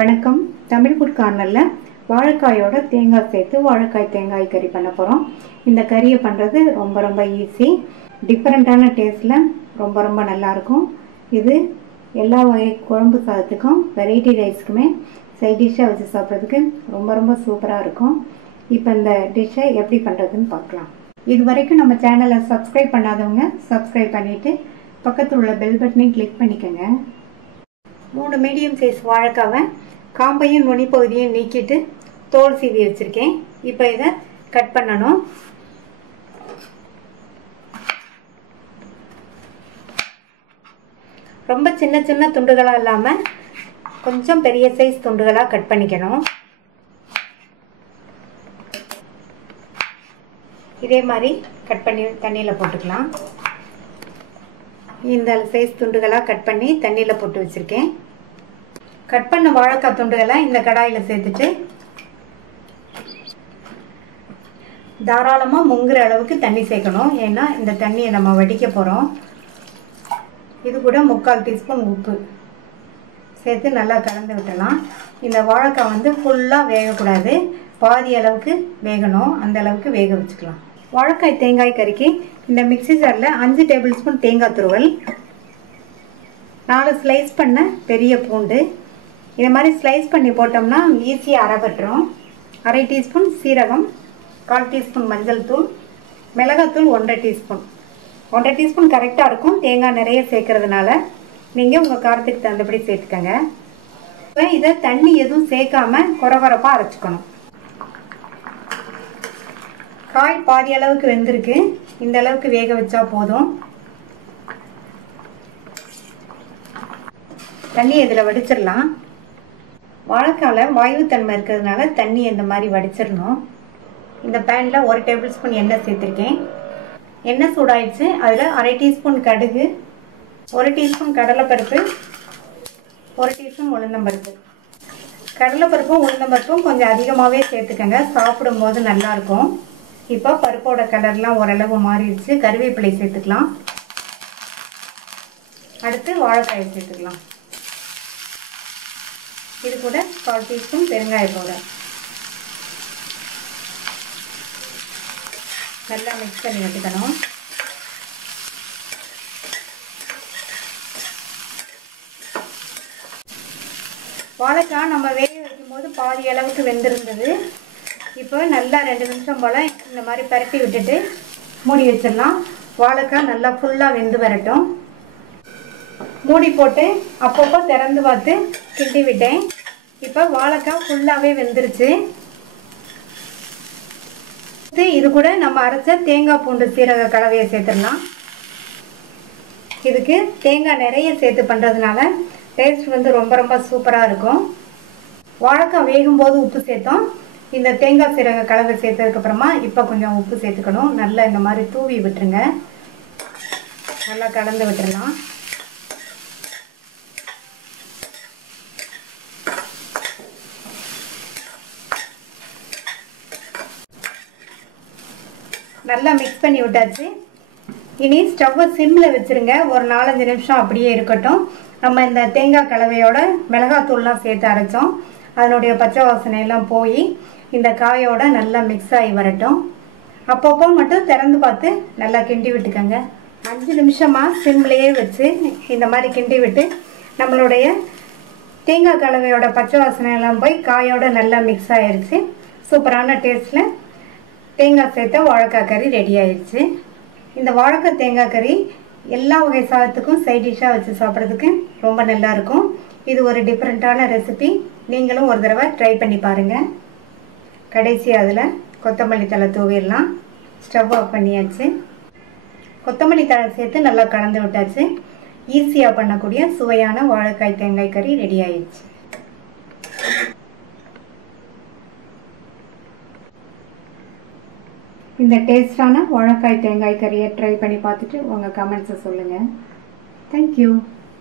வணக்கம். தமிழ் ஃபுட் கார்னரில் வாழைக்காயோட தேங்காய் சேர்த்து வாழைக்காய் தேங்காய் கறி பண்ண போகிறோம். இந்த கறியை பண்ணுறது ரொம்ப ஈஸி. டிஃப்ரெண்ட்டான டேஸ்ட்டில் ரொம்ப நல்லாயிருக்கும். இது எல்லா வகை குழம்பு சாதத்துக்கும் வெரைட்டி ரைஸ்க்குமே சைட் டிஷ்ஷாக வச்சு சாப்பிட்றதுக்கு ரொம்ப சூப்பராக இருக்கும். இப்போ இந்த டிஷ்ஷை எப்படி பண்ணுறதுன்னு பார்க்கலாம். இது வரைக்கும் நம்ம சேனலை சப்ஸ்கிரைப் பண்ணாதவங்க சப்ஸ்கிரைப் பண்ணிவிட்டு பக்கத்தில் உள்ள பெல் பட்டனையும் கிளிக் பண்ணிக்கோங்க. 3 மீடியம் சைஸ் வாழைக்காவை காம்பையும் நுனி பகுதியும் நீக்கிட்டு தோல் சீவி வச்சுருக்கேன். இப்போ இதை கட் பண்ணணும். ரொம்ப சின்ன துண்டுகளாக இல்லாமல் கொஞ்சம் பெரிய சைஸ் துண்டுகளாக கட் பண்ணிக்கணும். இதே மாதிரி கட் பண்ணி தண்ணியில் போட்டுக்கலாம். இந்த சைஸ் துண்டுகளாக கட் பண்ணி தண்ணியில் போட்டு வச்சுருக்கேன். கட் பண்ண வாழைக்காய் துண்டுகளை இந்த கடாயில் சேர்த்துட்டு தாராளமாக முங்குற அளவுக்கு தண்ணி சேர்க்கணும். ஏன்னா இந்த தண்ணியை நம்ம வடிக்க போகிறோம். இது கூட 3/4 டீஸ்பூன் உப்பு சேர்த்து நல்லா கலந்து விட்டலாம். இந்த வாழைக்காய் ஃபுல்லாக வேகக்கூடாது, பாதி அளவுக்கு வேகணும். அந்த அளவுக்கு வேக வச்சுக்கலாம். வாழைக்காய் தேங்காய் கறிக்கு இந்த மிக்ஸி ஜாரில் 5 டேபிள் ஸ்பூன் தேங்காய் துருவல், 4 ஸ்லைஸ் பண்ண பெரிய பூண்டு, இதை மாதிரி ஸ்லைஸ் பண்ணி போட்டோம்னா ஈஸியாக அரைபட்டுரும். 1/2 டீஸ்பூன் சீரகம், 1/4 டீஸ்பூன் மஞ்சள் தூள், மிளகாத்தூள் 1/2 டீஸ்பூன். 1/2 டீஸ்பூன் கரெக்டாக இருக்கும். தேங்காய் நிறைய சேர்க்கறதுனால நீங்கள் உங்கள் காரத்துக்கு தகுந்தபடி சேர்த்துக்கங்க. இப்போ இதை தண்ணி எதுவும் சேர்க்காம கொரகொரப்பாக அரைச்சிக்கணும். காய் பாதி அளவுக்கு வெந்திருக்கு. இந்த அளவுக்கு வேக வச்சா போதும். தண்ணி இதில் வடிச்சிடலாம். வாழைக்காயில் வாயுத்தன்மை இருக்கிறதுனால தண்ணி இந்த மாதிரி வடிச்சிடணும். இந்த பேனில் 1 டேபிள் ஸ்பூன் எண்ணெய் சேர்த்துருக்கேன். எண்ணெய் சூடாயிடுச்சு. அதில் 1/2 டீஸ்பூன் கடுகு, 1 டீஸ்பூன் கடலைப்பருப்பு, 1 டீஸ்பூன் உளுந்தம்பருப்பு. கடலைப்பருப்பும் உளுந்தம்பருப்பும் கொஞ்சம் அதிகமாகவே சேர்த்துக்கங்க, சாப்பிடும்போது நல்லாயிருக்கும். இப்போ பருப்போட கலர்லாம் ஓரளவு மாறிடுச்சு. கருவேப்பிலை சேர்த்துக்கலாம். அடுத்து வாழைக்காயை சேர்த்துக்கலாம். இது கூட 1/4 டீஸ்பூன் பெருங்காய பவுடர் நல்லா மிக்ஸ் பண்ணி வச்சுக்கணும். வாழைக்காய் நம்ம வேக வைக்கும்போது பாதி அளவுக்கு வெந்திருந்தது. இப்போ நல்லா 2 நிமிஷம் போல் இந்த மாதிரி பரட்டி விட்டுட்டு மூடி வச்சிடலாம். வாழைக்காய் நல்லா ஃபுல்லாக வெந்து வரட்டும். மூடி போட்டு அப்பப்போ திறந்து பார்த்து கிண்டி விட்டேன். இப்போ வாழைக்காய் ஃபுல்லாகவே வெந்துருச்சு. இது கூட நம்ம அரைச்ச தேங்காய் பூண்டு சீரக கலவையை சேர்த்துடலாம். இதுக்கு தேங்காய் நிறைய சேர்த்து பண்ணுறதுனால டேஸ்ட் ரொம்ப சூப்பராக இருக்கும். வாழைக்காய் வேகும்போது உப்பு சேர்த்தோம். இந்த தேங்காய் சீரக கலவை சேர்த்ததுக்கப்புறமா இப்போ கொஞ்சம் உப்பு சேர்த்துக்கணும். நல்லா இந்த மாதிரி தூவி விட்டுருங்க. நல்லா கலந்து விட்டுடலாம். நல்லா மிக்ஸ் பண்ணி விட்டாச்சு. இனி ஸ்டவ்வை சிம்மில் வச்சுருங்க. ஒரு 4-5 நிமிஷம் அப்படியே இருக்கட்டும். நம்ம இந்த தேங்காய் கலவையோட மிளகாத்தூள்லாம் சேர்த்து அரைச்சோம். அதனுடைய பச்சை வாசனையெல்லாம் போய் இந்த காயோட நல்லா மிக்ஸ் ஆகி வரட்டும். அப்பப்போ மட்டும் திறந்து பார்த்து நல்லா கிண்டி விட்டுக்கோங்க. 5 நிமிஷமாக சிம்லேயே வச்சு இந்த மாதிரி கிண்டி விட்டு நம்மளுடைய தேங்காய் கலவையோட பச்சை வாசனையெல்லாம் போய் காயோட நல்லா மிக்ஸ் ஆகிடுச்சு. சூப்பரான டேஸ்ட்டில் தேங்காய் சேர்த்த வாழைக்காய் கறி ரெடி ஆயிடுச்சு. இந்த வாழைக்காய் தேங்காய் கறி எல்லா வகை சாதத்துக்கும் சைட் டிஷ்ஷாக வச்சு சாப்பிட்றதுக்கு ரொம்ப நல்லாயிருக்கும். இது ஒரு டிஃப்ரெண்ட்டான ரெசிபி. நீங்களும் ஒரு தடவை ட்ரை பண்ணி பாருங்கள். கடைசி அதில் கொத்தமல்லி தழை தூவிடலாம். ஸ்டவ் ஆஃப் பண்ணியாச்சு. கொத்தமல்லி தழை சேர்த்து நல்லா கலந்து விட்டாச்சு. ஈஸியாக பண்ணக்கூடிய சுவையான வாழைக்காய் தேங்காய் கறி ரெடி ஆயிடுச்சு. இந்த டேஸ்டான வாழைக்காய் தேங்காய் கறியை ட்ரை பண்ணி பார்த்துட்டு உங்கள் கமெண்ட்ஸை சொல்லுங்கள். தேங்க்யூ.